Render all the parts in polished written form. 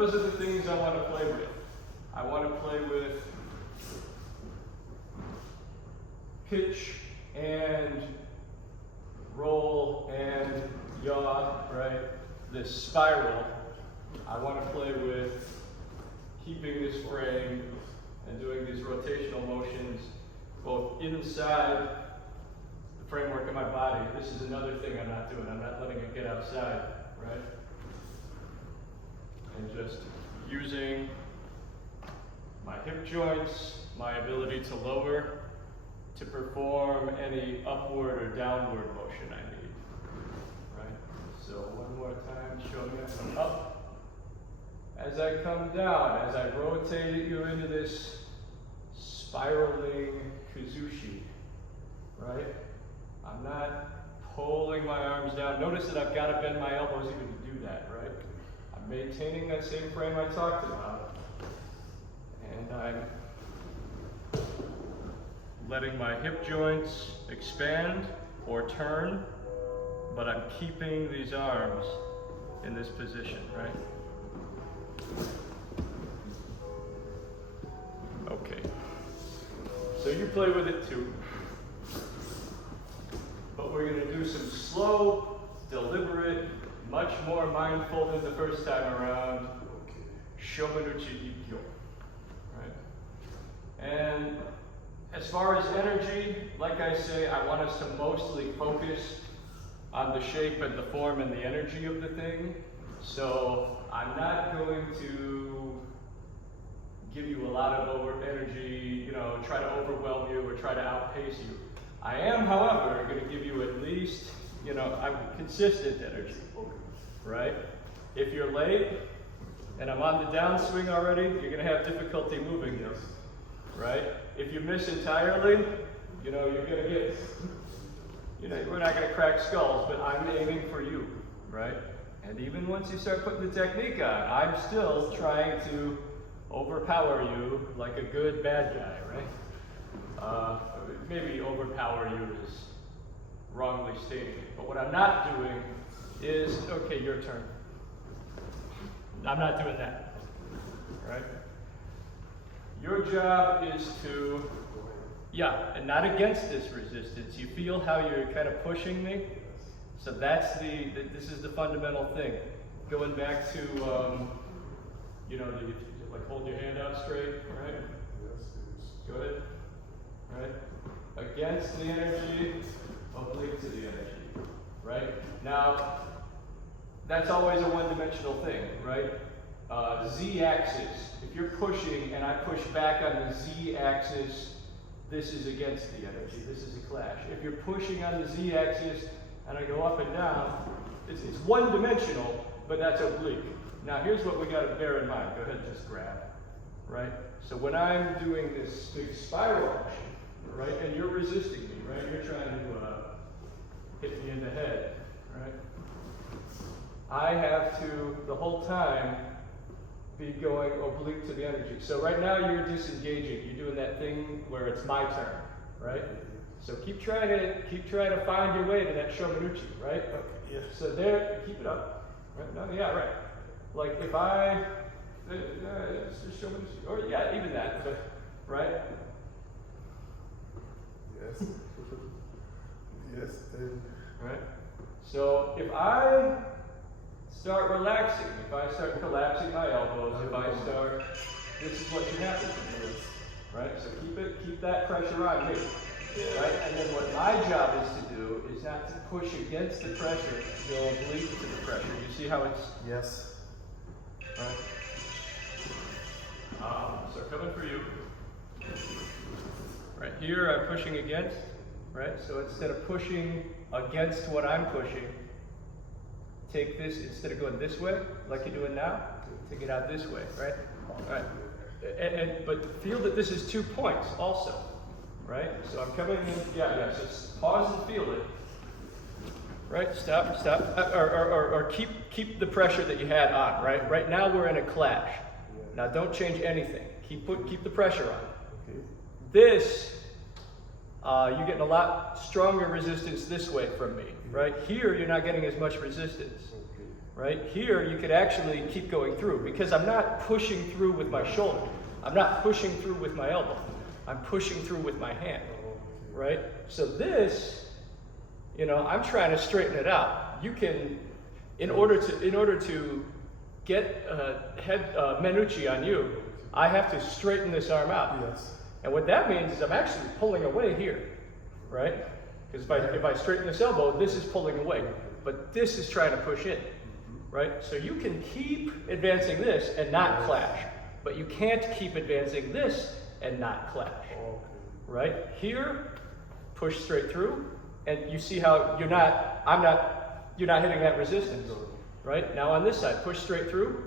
those are the things I want to play with. I want to play with pitch and roll and yaw, right? This spiral. I want to play with keeping this frame and doing these rotational motions both inside the framework of my body. This is another thing I'm not doing. I'm not letting it get outside, right? And just using my hip joints, my ability to lower, to perform any upward or downward motion I need, right? So one more time, show me come up. As I come down, as I rotate you into this spiraling kazushi, right? I'm not pulling my arms down. Notice that I've got to bend my elbows even to do that, right? I'm maintaining that same frame I talked about. And I'm letting my hip joints expand or turn, but I'm keeping these arms in this position, right? Okay. So you play with it too. But we're going to do some slow, deliberate, much more mindful than the first time around, Shomenuchi Ikkyo, right? And as far as energy, like I say, I want us to mostly focus on the shape and the form and the energy of the thing. So I'm not going to give you a lot of over energy, try to overwhelm you or try to outpace you. I am, however, going to give you at least, I'm consistent energy, right? If you're late and I'm on the downswing already, you're going to have difficulty moving this, right? If you miss entirely, you're going to get, we're not going to crack skulls, but I'm aiming for you, right? And even once you start putting the technique on, I'm still trying to overpower you like a good bad guy, right? Maybe overpower you is wrongly stating it, but what I'm not doing is, okay, your turn. I'm not doing that, right? Your job is to, and not against this resistance. You feel how you're kind of pushing me? So that's this is the fundamental thing. Going back to, like hold your hand out straight, right? Go ahead, right? Against the energy, oblique to the energy, right? Now, that's always a one-dimensional thing, right? Z-axis, if you're pushing and I push back on the Z-axis, this is against the energy, this is a clash. If you're pushing on the Z-axis and I go up and down, it's one-dimensional, but that's oblique. Now here's what we got to bear in mind. Go ahead and just grab, right? So when I'm doing this big spiral motion, right, and you're resisting me, right? You're trying to hit me in the head, right? I have to, the whole time, be going oblique to the energy. So right now you're disengaging. You're doing that thing where it's my turn, right? So keep trying to find your way to that Shomenuchi, right? Yeah. So there, keep it up. Right? No, yeah, right. Like if I, it's just Shomenuchi, or yeah, even that, but, right? Yes. Yes. Right? So if I start relaxing, if I start collapsing my elbows, this is what should happen to me, right? So keep that pressure on me, right? And then what my job is to do is not to push against the pressure, to go oblique to the pressure. You see how it's? Yes. Right? So coming for you. Right here, I'm pushing against, right? So instead of pushing against what I'm pushing, take this, instead of going this way, like you're doing now, take it out this way, right? All right. But feel that this is 2 points also, right? So I'm coming in, so pause and feel it. Right, stop, or keep the pressure that you had on, right? Right now we're in a clash. Now don't change anything. Keep the pressure on. Okay. This, you're getting a lot stronger resistance this way from me, right? Here you're not getting as much resistance. Okay. right? Here, you could actually keep going through because I'm not pushing through with my shoulder. I'm not pushing through with my elbow. I'm pushing through with my hand, right? So this, I'm trying to straighten it out. You can, in order to get Menuchi on you, I have to straighten this arm out. Yes. And what that means is I'm actually pulling away here, right? Because if I straighten this elbow, this is pulling away, but this is trying to push in, right? So you can keep advancing this and not clash, but you can't keep advancing this and not clash, right? Here, push straight through, and you see how you're not hitting that resistance, right? Now on this side, push straight through,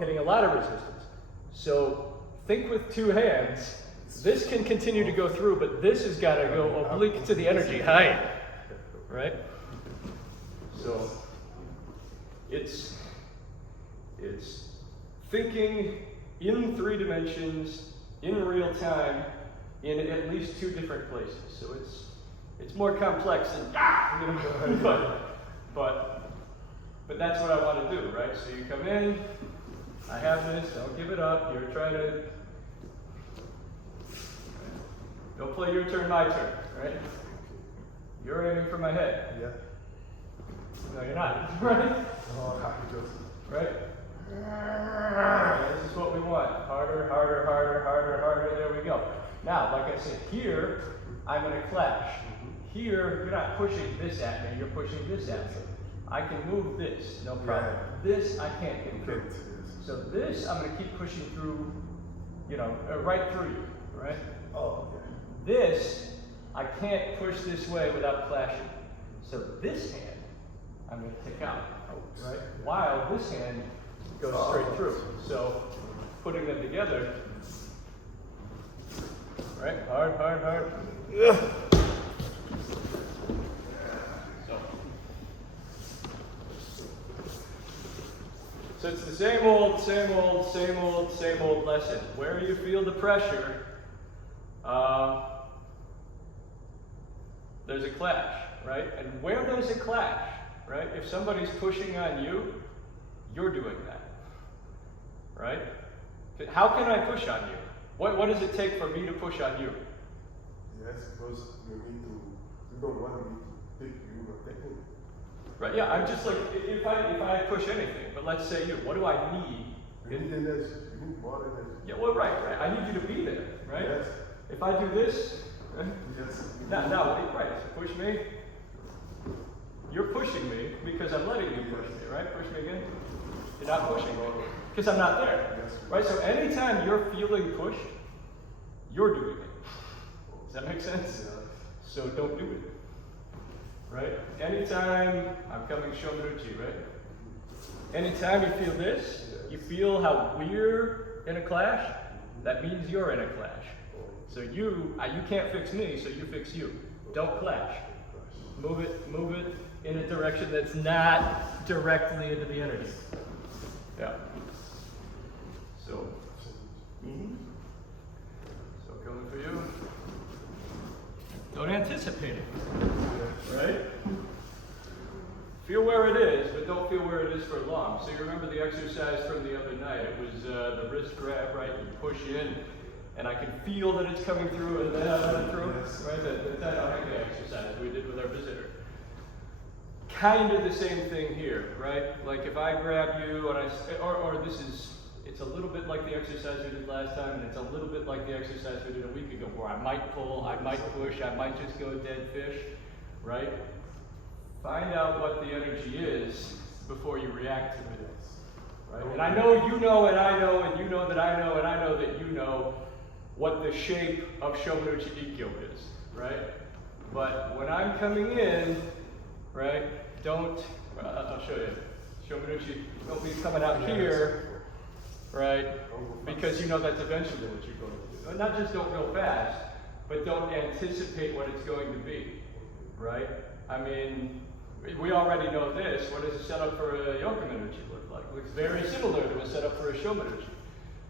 hitting a lot of resistance. So think with two hands. This can continue to go through, but this has got to go oblique to the energy height, right? So it's thinking in 3 dimensions, in real time, in at least 2 different places. So it's more complex than but that's what I want to do, right? So you come in, I have this, don't give it up. You're trying to don't play your turn, my turn, right? You're aiming for my head. Yeah. No, you're not, right? Oh, happy just. Right? This is what we want. Harder, harder, harder, harder, harder. There we go. Now, like I said, here, I'm going to clash. Here, you're not pushing this at me, you're pushing this at me. I can move this, no problem. Yeah. This, I can't get through. So this, I'm going to keep pushing through, right through you, right? Oh, okay. This, I can't push this way without clashing. So this hand, I'm going to take out, right? While this hand goes straight through. So putting them together, right? Hard, hard, hard. So it's the same old lesson. Where you feel the pressure, there's a clash, right? And where there's a clash, right? If somebody's pushing on you, you're doing that, right? How can I push on you? What does it take for me to push on you? Yes, because you don't want me to pick you or take me. Right, yeah, I'm just like, if I push anything, but let's say you, what do I need? You need energy. You need more energy. Yeah, well, right. I need you to be there, right? Yes. If I do this, Yes. now, right, so push me. You're pushing me because I'm letting you push me, right? Push me again. You're not pushing me because I'm not there, Yes. right? So anytime you're feeling pushed, you're doing it. Does that make sense? Yeah. So don't do it, right? Anytime I'm coming Shomenuchi, right? Anytime you feel this, you feel how we're in a clash, that means you're in a clash. So you can't fix me, so you fix you. Don't clash. Move it in a direction that's not directly into the energy. Yeah. So, so coming for you. Don't anticipate it, right? Feel where it is, but don't feel where it is for long. So you remember the exercise from the other night. It was the wrist grab, right? You push in, and I can feel that it's coming through, and then I let it through, right? That Aikikai exercise we did with our visitor. Kind of the same thing here, right? Like if I grab you, and or it's a little bit like the exercise we did last time, and it's a little bit like the exercise we did a week ago, where I might pull, I might push, I might just go dead fish, right? Find out what the energy is before you react to it, right? And I know you know, and I know, and you know that I know, and I know that you know what the shape of Shomenuchi Ikkyo is, right? But when I'm coming in, right, I'll show you. Shomenuchi, don't be coming out here, right? Because you know that's eventually what you're going to do. And not just don't go fast, but don't anticipate what it's going to be, right? I mean, we already know this. What does a setup for a Yokomenuchi look like? It looks very similar to a setup for a Shomenuchi.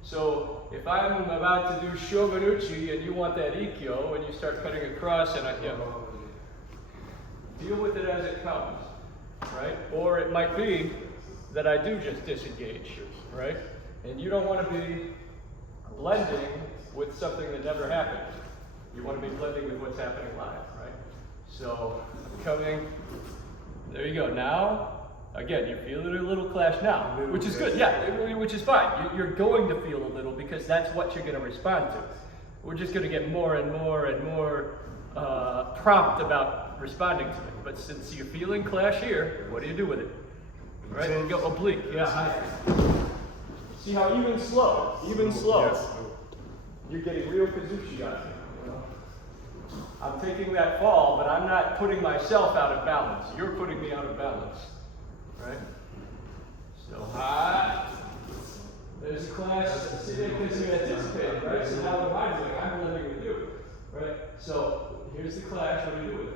So if I'm about to do Shomenuchi and you want that Ikkyo, and you start cutting across, and deal with it as it comes, right? Or it might be, that I do just disengage, right? And you don't want to be blending with something that never happened. You want to be blending with what's happening live, right? So, coming, there you go. Now, again, you're feeling a little clash now, which is good, yeah, which is fine. You're going to feel a little because that's what you're going to respond to. We're just going to get more and more and more prompt about responding to it. But since you're feeling clash here, what do you do with it? Right? And go oblique, yeah, high. See how even slow, Yes. you're getting real Kazushi on it. You know? I'm taking that fall, but I'm not putting myself out of balance. You're putting me out of balance. Right? So high. There's a clash. See, because you anticipated, right? So now what am I doing? I'm blending with you. Right? So here's the clash. What do you do with it?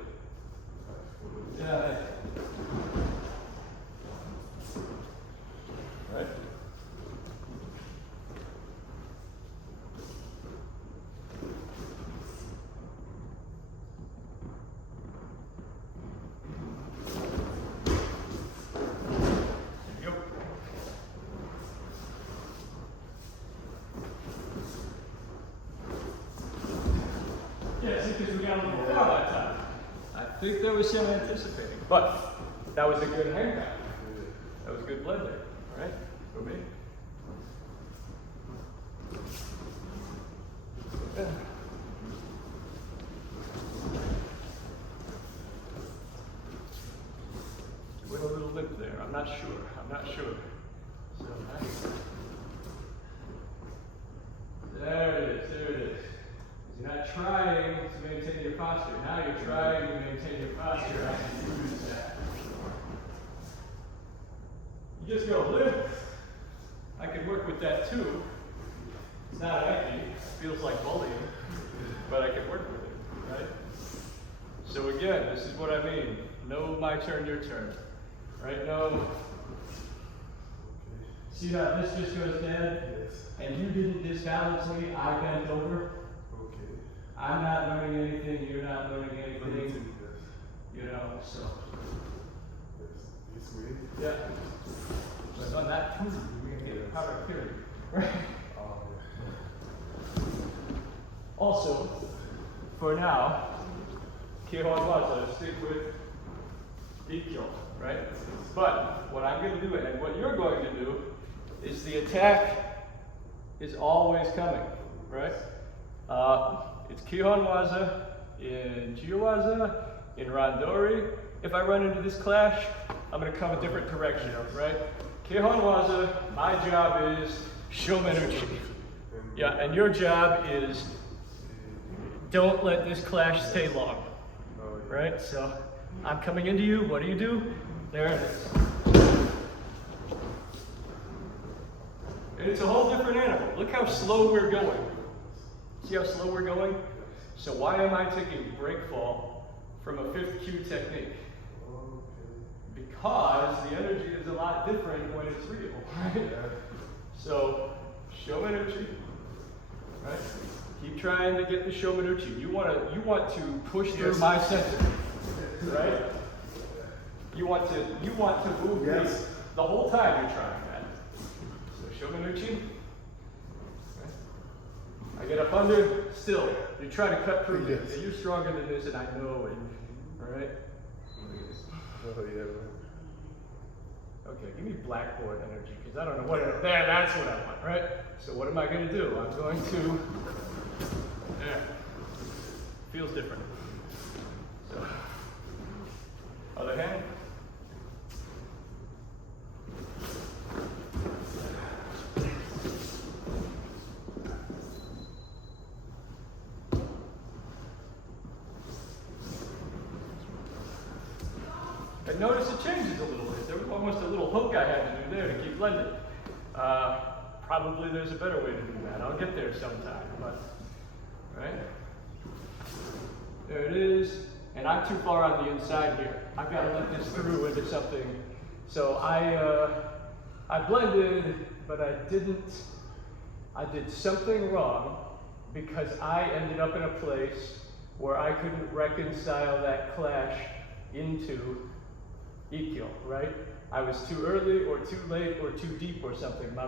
Yeah. Right? Because we got a little far that time. I think there was some anticipating, but that was a good hang back. That was good blend there, right? For me. Yeah. Went a little limp there. I'm not sure. So nice. There it is. You're not trying to maintain your posture. Now you're trying to maintain your posture. I can use that. You just go limp. I can work with that too. It's not Aiki. It feels like bullying, but I can work with it, right? So again, this is what I mean. No, my turn, your turn, right? No. See how this just goes dead? Yes. And you didn't disbalance me. I bent over. I'm not learning anything, you're not learning anything, you know, so. Yes, this way. Yeah. Like on that tune, we're going to get power period, right? Also, for now, Kihon Waza, stick with Ikkyo, right? But what I'm going to do, and what you're going to do, is the attack is always coming, right? It's Kihon Waza, in Jiwaza, in Randori. If I run into this clash, I'm going to come a different direction, right? Kihon Waza, my job is Shomenuchi. Yeah, and your job is don't let this clash stay long, right? So I'm coming into you. What do? There it is. And it's a whole different animal. Look how slow we're going. See how slow we're going? So why am I taking break fall from a 5th cue technique? Because the energy is a lot different when it's real, right? So, Shomenuchi, right? Keep trying to get the Shomenuchi. You want to push through my center, right? You want to move me the whole time you're trying that. So Shomenuchi. I get up under, still, you try to cut through me. Yes. You're stronger than this, and I know it. All right? Oh, yeah. Okay, give me blackboard energy, because I don't know what, there, that's what I want, right? So what am I going to do? I'm going to, there. Feels different. So, other hand. And notice it changes a little bit. There was almost a little hook I had to do there to keep blending. Probably there's a better way to do that. I'll get there sometime, but, right? There it is. And I'm too far on the inside here. I've got to let this through into something. So I blended, but I did something wrong because I ended up in a place where I couldn't reconcile that clash into Ikkyo, right? I was too early or too late or too deep or something. My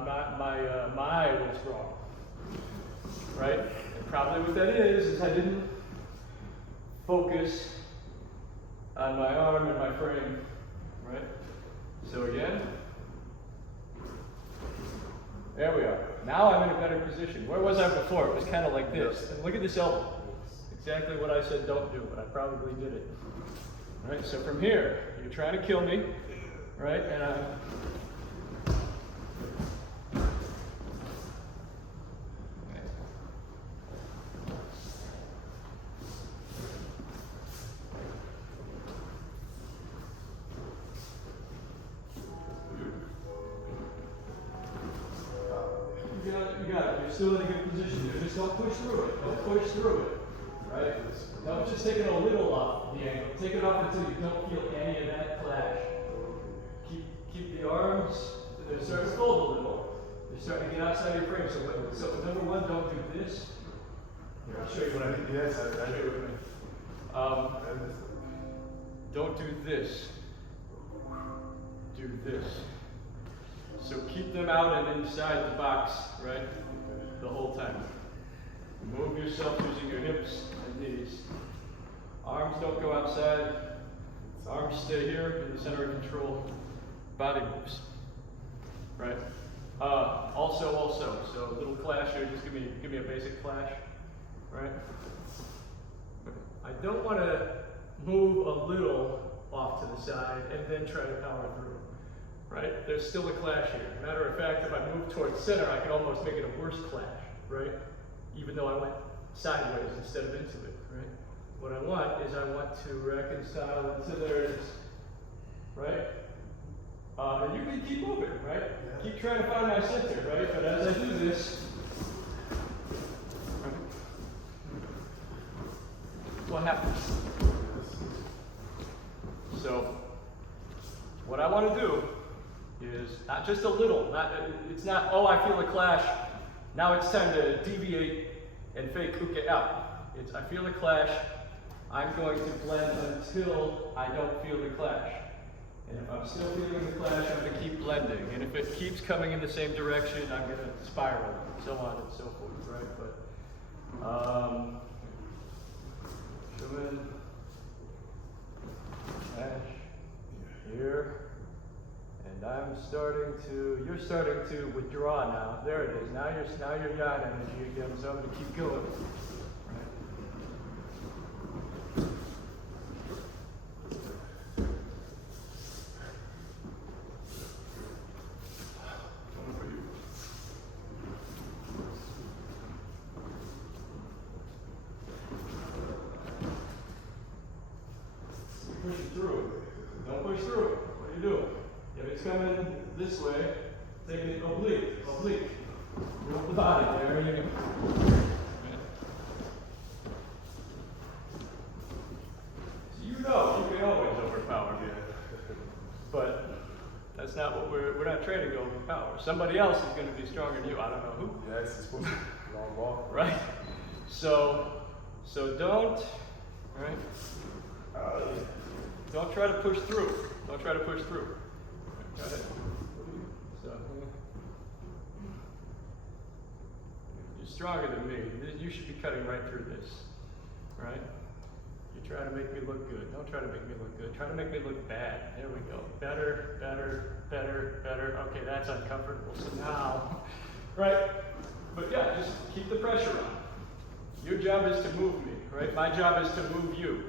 was wrong, right? And probably what that is I didn't focus on my arm and my frame, right? So again, there we are. Now I'm in a better position. Where was I before? It was kind of like this. And look at this elbow. Exactly what I said don't do, but I probably did it. All right, so from here, you're trying to kill me, right? And I'm You got it. You're still in a good position here. Just don't push through it. Don't push through it. Right? Don't just take it a little off the angle. Take it off until you don't feel any of that clash. Keep the arms. They're starting to fold a little. They're starting to get outside your frame. So number one, don't do this. Here, I'll show you what I mean. Yes, I show you what I mean. Don't do this. Do this. So keep them out and inside the box, right? The whole time. Move yourself using your hips and knees. Arms don't go outside. Arms stay here in the center of control. Body moves. Right? Also, so a little clash here. Just give me a basic clash. Right? I don't want to move a little off to the side and then try to power through. Right? There's still a clash here. Matter of fact, if I move towards center, I can almost make it a worse clash, right? Even though I went sideways instead of into it, right? What I want is I want to reconcile into there it is, right? And you can keep moving, right? Yeah. Keep trying to find my center, right? But as I do this, right? What happens? So, what I want to do is not just a little, it's not, oh, I feel a clash, now it's time to deviate and fake uke out. It's, I feel a clash, I'm going to blend until I don't feel the clash. And if I'm still feeling the clash, I'm going to keep blending. And if it keeps coming in the same direction, I'm going to spiral, and so on and so forth, right? But, Shomen, clash, here. And you're starting to withdraw now. There it is. Now you're yacht energy again, so I'm going to keep going. Push it through. Don't push through it. What are you doing? If it's coming this way, take it oblique. Move the body. There you go. So you can always overpower me. But that's not what we're not training to overpower. Somebody else is going to be stronger than you. I don't know who. Yes, it's supposed to be long walk. Right? So don't, right? Don't try to push through. Don't try to push through. Go ahead. So, you're stronger than me. You should be cutting right through this. Right? You're trying to make me look good. Don't try to make me look good. Try to make me look bad. There we go. Better. Okay, that's uncomfortable. So now, right? But yeah, just keep the pressure on. Your job is to move me, right? My job is to move you.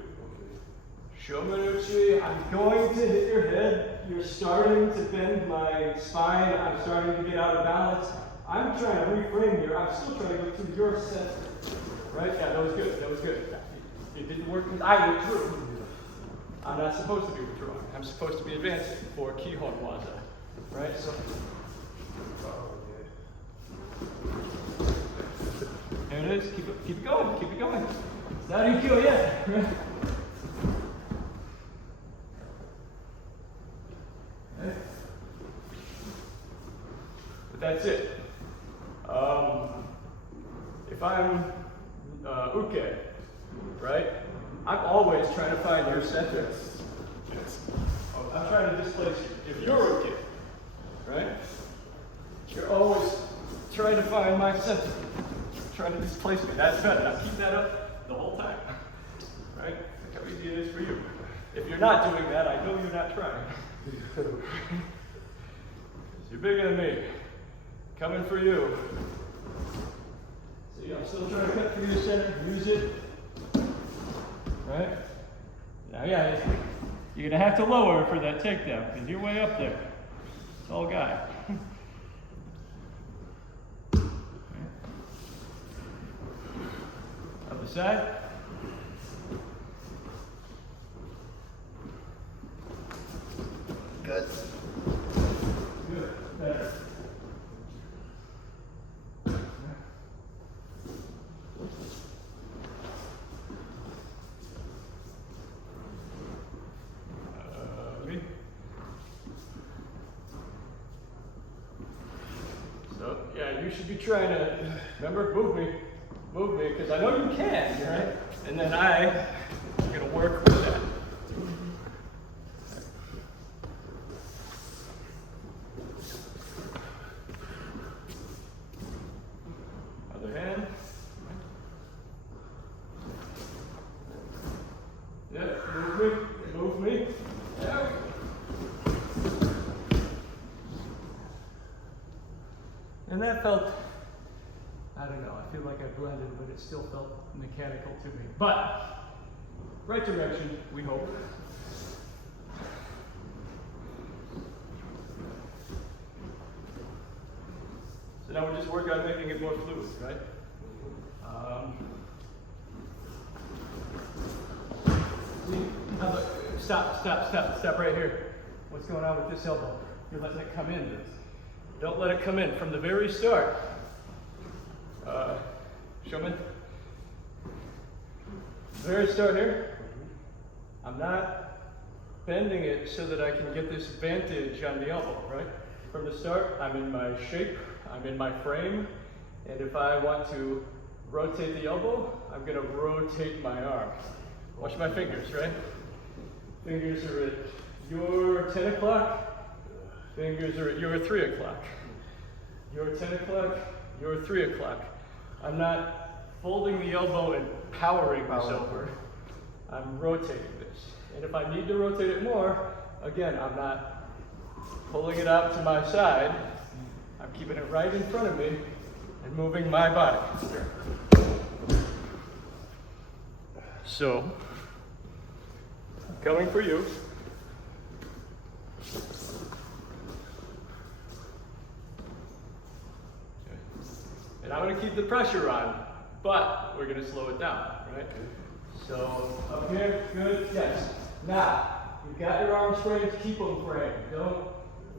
Shomenuchi, I'm going to hit your head. You're starting to bend my spine. I'm starting to get out of balance. I'm trying to reframe here. I'm still trying to go through your center. Right? Yeah, that was good. It didn't work because I withdrew. I'm not supposed to be withdrawing. I'm supposed to be advancing for Kihon Waza. Right? So. There it is. Keep it going. It's not Ikkyo yet. Right? But that's it. If I'm uke, right? I'm always trying to find your center. Yes. I'm trying to displace you. If you're okay, right? You're always trying to find my center, trying to displace me. That's better. Now keep that up the whole time, right? Look how easy it is for you. If you're not doing that, I know you're not trying. You're bigger than me. Coming for you. See, I'm still trying to cut through your center. Use it. Right? Now, yeah, you're going to have to lower for that takedown because you're way up there. Tall guy. Other side. Good. Good. Better. So, yeah, you should be trying to, remember, move me, because I know you can, right? And then I'm going to work with that. Other hand. Yep, move me. There we go. And that felt, I don't know, I feel like I blended, but it still felt mechanical to me. But, right direction, we hope. So now we just work on making it more fluid, right? Stop right here. What's going on with this elbow? You're letting it come in. Don't let it come in from the very start. Shomen. Very start here. I'm not bending it so that I can get this vantage on the elbow, right? From the start, I'm in my shape, I'm in my frame, and if I want to rotate the elbow, I'm going to rotate my arm. Watch my fingers, right? Fingers are at your 10 o'clock. Fingers are at your 3 o'clock. Your 10 o'clock, your 3 o'clock. I'm not folding the elbow and powering this over. I'm rotating this. And if I need to rotate it more, again, I'm not pulling it out to my side. I'm keeping it right in front of me and moving my body. So, coming for you. And I'm going to keep the pressure on, but we're going to slow it down, right? So, up here, good, yes. Now, you've got your arms framed, keep them framed. Don't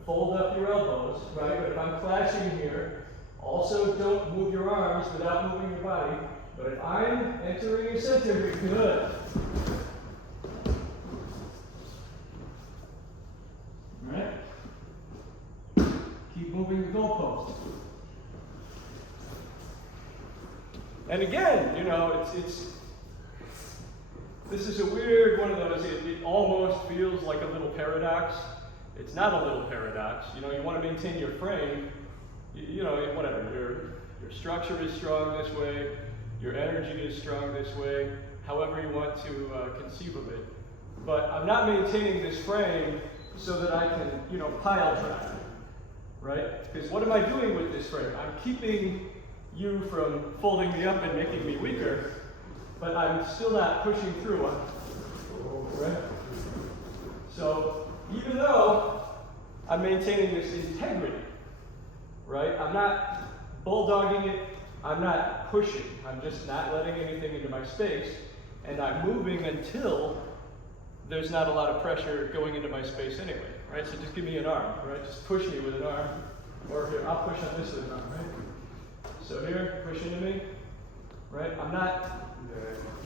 fold up your elbows, right? But if I'm clashing here, also don't move your arms without moving your body. But if I'm entering a center here, good. All right? Keep moving the goalpost. And again, you know, this is a weird one of those, it almost feels like a little paradox. It's not a little paradox. You know, you want to maintain your frame, you know, whatever, your structure is strong this way, your energy is strong this way, however you want to conceive of it. But I'm not maintaining this frame so that I can, you know, pile drive, right? Because what am I doing with this frame? I'm keeping you from folding me up and making me weaker, but I'm still not pushing through, right? So even though I'm maintaining this integrity, right? I'm not bulldogging it, I'm not pushing, I'm just not letting anything into my space, and I'm moving until there's not a lot of pressure going into my space anyway, right? So just give me an arm, right? Just push me with an arm, or here, I'll push on this with an arm, right? So here, push into me, right? I'm not,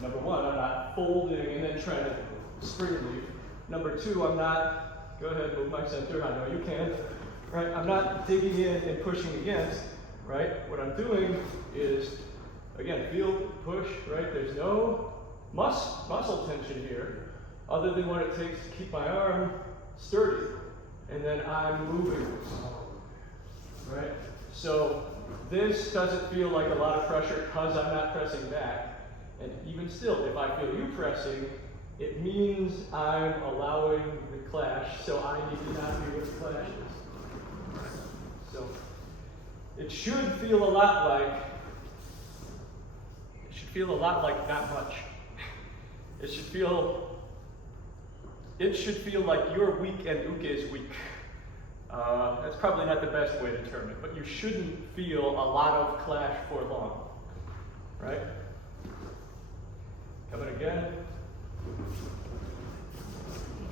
number one, I'm not folding and then trying to spring leap. Number two, I'm not, go ahead, move my center, I know you can, right? I'm not digging in and pushing against, right? What I'm doing is, again, feel, push, right? There's no muscle tension here, other than what it takes to keep my arm sturdy, and then I'm moving this, right? So this doesn't feel like a lot of pressure because I'm not pressing back. And even still, if I feel you pressing, it means I'm allowing the clash, so I need to not be with the clash is. So it should feel a lot like, not much. It should feel like you're weak and Uke is weak. That's probably not the best way to term it, but you shouldn't feel a lot of clash for long, right? Coming again.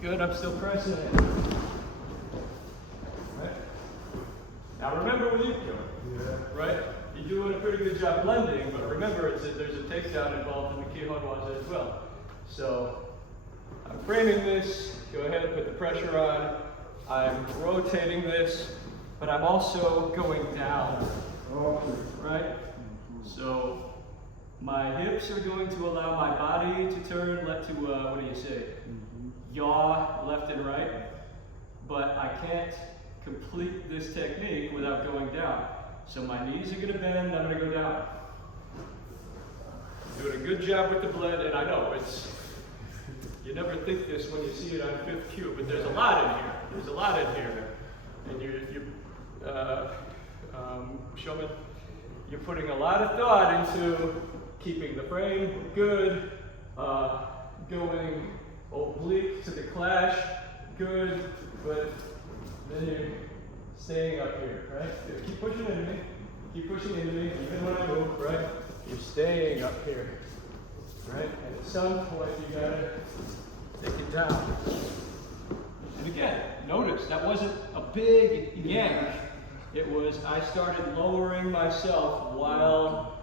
Good, I'm still pressing it. Right? Now remember with Ikkyo, right? You're doing a pretty good job blending, but remember there's a takedown involved in the Kihon Waza as well. So I'm framing this, go ahead and put the pressure on. I'm rotating this, but I'm also going down, right? So my hips are going to allow my body to turn left to, what do you say? Yaw left and right, but I can't complete this technique without going down. So my knees are going to bend, I'm going to go down. Doing a good job with the blend, and I know you never think this when you see it on 5th cue, but there's a lot in here. There's a lot in here. And Shomen, you're putting a lot of thought into keeping the frame good, going oblique to the clash, good, but then you're staying up here, right? Keep pushing into me. Keep pushing into me, even when I move, right? You're staying up here, right? And at some point, you gotta take it down. And again, notice that wasn't a big yank. It was I started lowering myself while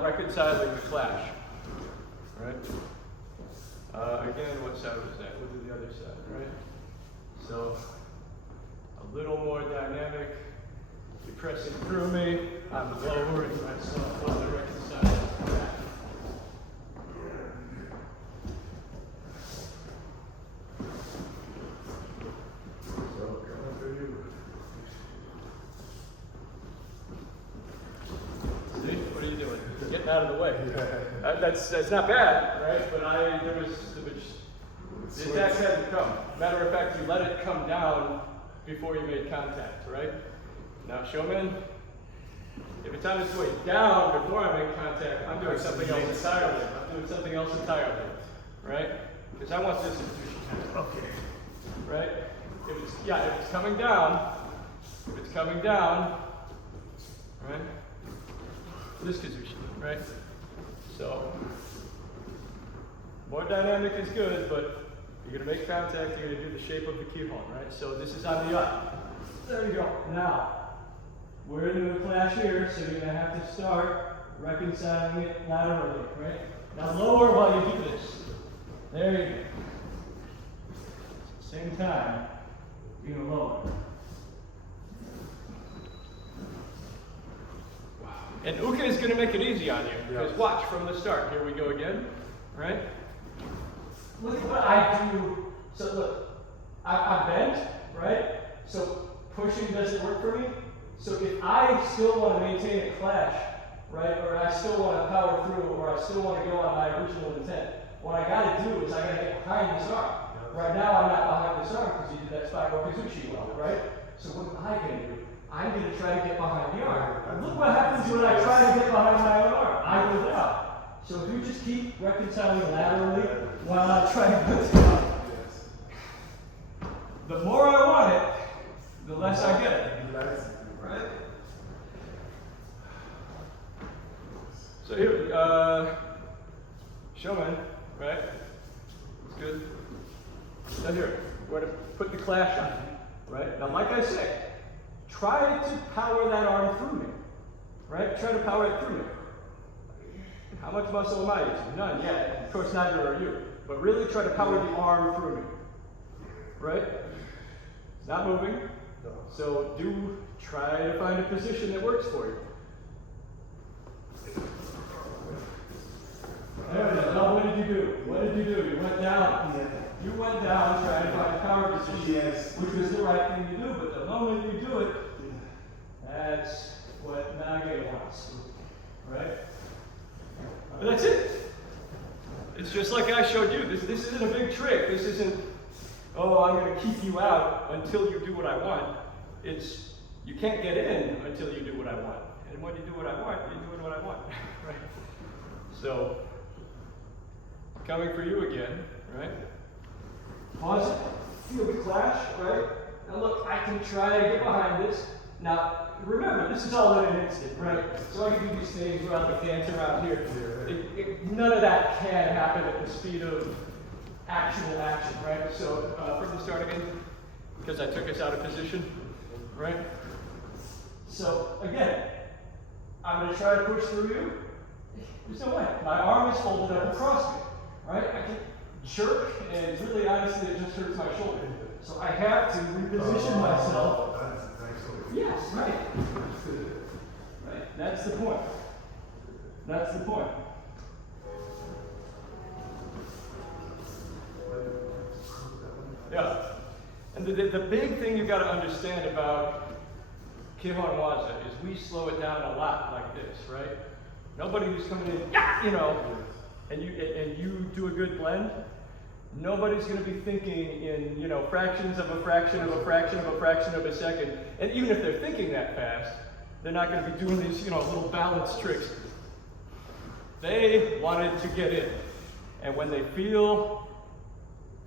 reconciling the clash, right? Again, what side was that? What was the other side, right? So, a little more dynamic. You're pressing through me. I'm lowering myself while I reconcile the clash. See, what are you doing? Getting out of the way. That's not bad, right? But the attack hadn't come. Matter of fact, you let it come down before you made contact, right? Now, Shomen, if it's on its way down before I make contact, I'm doing something else entirely. Right? Because I want this intuition. Okay. Right? If it's coming down, right? This Kazushi, right? So, more dynamic is good, but you're going to make contact, you're going to do the shape of the keyhole, right? So this is on the up. There you go. Now, we're in the clash here, so you're going to have to start reconciling it laterally, right? Now lower while you do this. There you go. Same time, you're going to lower. And Uke is going to make it easy on you. Because watch from the start. Here we go again. Right? Look at what I do. So look, I bent, right? So pushing doesn't work for me. So if I still want to maintain a clash, right, or I still want to power through, or I still want to go on my original intent, what I got to do is I got to get behind this arm. Right now I'm not behind this arm because you did that spiral Kazushi well, right? So what am I going to do? I'm going to try to get behind the arm. And look what happens when I try to get behind my own arm. I go down. So if you just keep reconciling laterally while I try to go down, the more I want it, the less I get it. Right? So here, Shomen, right? It's good. Now here, we're going to put the clash on, right? Now, like I said, try to power that arm through me, right? Try to power it through me. How much muscle am I using? None yet. Of course, neither are you. But really try to power the arm through me, right? It's not moving. So do try to find a position that works for you. There it is. Now, what did you do? What did you do? You went down. Yeah. You went down trying to find power position, Yes. which was the right thing to do, but the moment you do it, that's what Nage wants. Right? But that's it. It's just like I showed you. This isn't a big trick. This isn't, oh, I'm going to keep you out until you do what I want. It's, you can't get in until you do what I want. And when you do what I want, you're doing what I want. Right? So, coming for you again, right? Pause it. Feel the clash, right? Now look, I can try to get behind this. Now, remember, this is all in an instant, right? So I can do these things around the cancer around here. None of that can happen at the speed of actual action, right? So from the start again, because I took us out of position, right? So again, I'm going to try to push through you. There's no way. My arm is folded up across me, right? I can jerk, and really honestly, it just hurts my shoulder. So I have to reposition myself. Yes, right. Right. That's the point. That's the point. Yeah. And the big thing you've got to understand about Kihon Waza is we slow it down a lot like this, right? Nobody who's coming in, yeah, you know, and you do a good blend, nobody's going to be thinking in, you know, fractions of a fraction of a fraction of a fraction of a second. And even if they're thinking that fast, they're not going to be doing these, you know, little balance tricks. They wanted to get in. And when they feel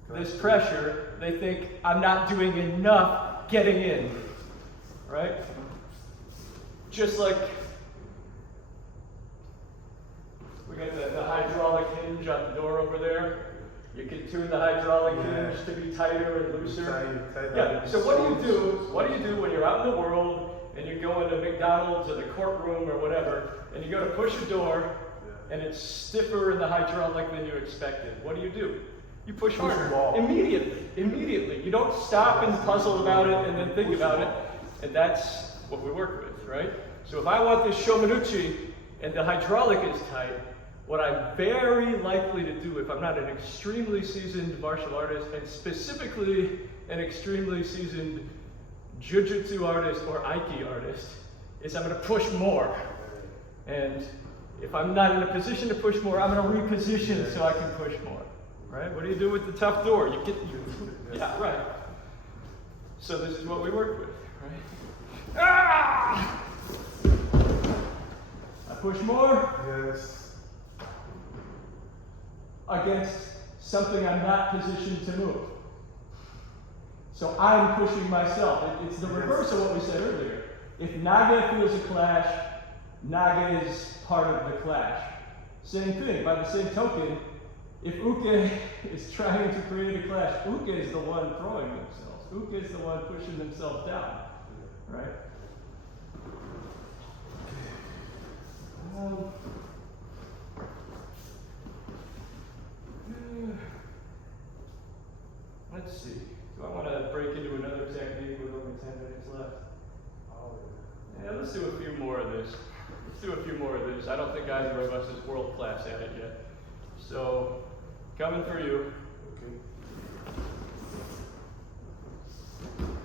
this pressure, they think, I'm not doing enough getting in. Right? Just like we got the hydraulic hinge on the door over there. You can tune the hydraulic hinge to be tighter and looser. Yeah. So what do you do? What do you do when you're out in the world and you go into McDonald's or the courtroom or whatever, and you go to push a door and it's stiffer in the hydraulic than you expected? What do? You push harder immediately. Immediately. You don't stop and puzzle about it and then think about it. And that's what we work with, right? So if I want this Shomenuchi and the hydraulic is tight, what I'm very likely to do if I'm not an extremely seasoned martial artist, and specifically an extremely seasoned jiu-jitsu artist or Aiki artist, is I'm going to push more. And if I'm not in a position to push more, I'm going to reposition so I can push more. Right? What do you do with the tough door? Yeah, right. So this is what we work with, right? Ah! I push more. Yes. Against something I'm not positioned to move. So I'm pushing myself. It's the reverse of what we said earlier. If Naga feels a clash, Naga is part of the clash. Same thing, by the same token, if Uke is trying to create a clash, Uke is the one throwing themselves. Uke is the one pushing themselves down. Right? Let's see. Do I want to break into another technique with only 10 minutes left? Yeah, let's do a few more of this. Let's do a few more of this. I don't think either of us is world class at it yet. So, coming for you. Okay.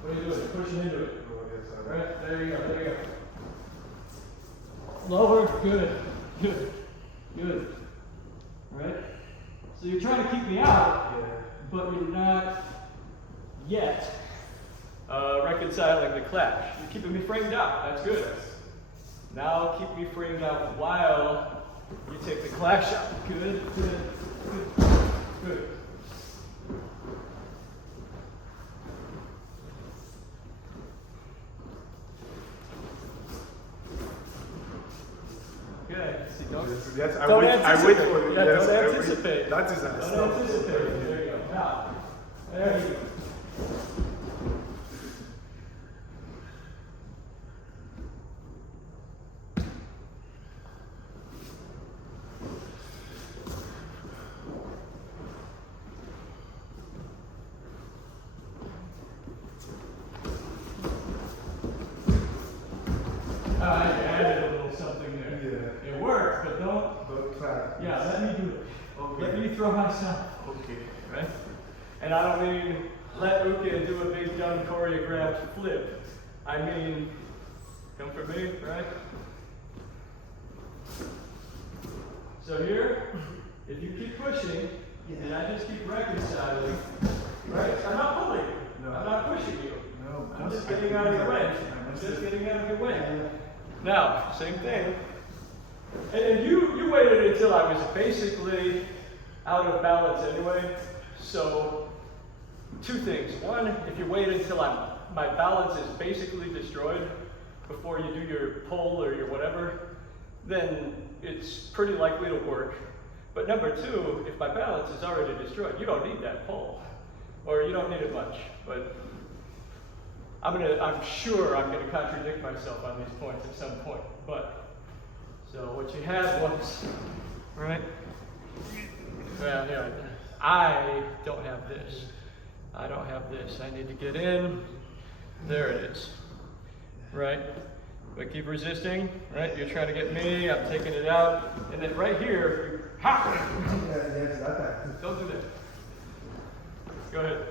What are you doing? You're pushing into it. Right? There you go. There you go. Lower. Good. Good. Good. Right? So you're trying to keep me out, but you're not yet reconciling the clash. You're keeping me framed out. That's good. Now keep me framed out while you take the clash out. Good, good, good, good. Good. See, Yes, don't I wait for it. Yeah, Yes, don't anticipate. That is Don't anticipate. There you go. Now, there you go. I added a little something there. Yeah. It worked, but don't. Don't clap. Yeah, let me do it. throw myself. Okay, right? And I don't mean let Uke do a big done choreographed flip. I mean, come for me, right? So here, if you keep pushing, and I just keep reconciling, right? I'm not pulling you. No. I'm not pushing you. No, I'm just getting out of your way. I'm just getting out of your way. Now, same thing. And you waited until I was basically out of balance anyway. So, two things. One, if you wait until my balance is basically destroyed before you do your pull or your whatever, then it's pretty likely to work. But number two, if my balance is already destroyed, you don't need that pull. Or you don't need it much. But I'm sure I'm gonna contradict myself on these points at some point. But so what you had was, right? Well, yeah, I don't have this. I don't have this. I need to get in. There it is. Right? But keep resisting, right? You're trying to get me, I'm taking it out. And then right here, ha! Don't do that. Go ahead.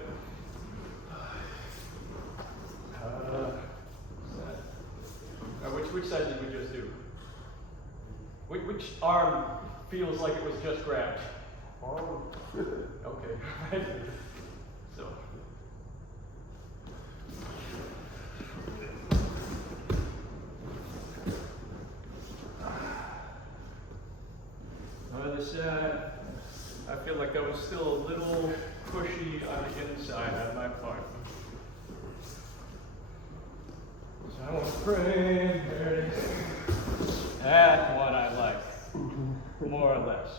Which side did we just do? Which arm feels like it was just grabbed? Oh. Okay, right? So. Other side, I feel like that was still a little pushy on the inside on my part. So I want to frame, there it is. That one I like, more or less.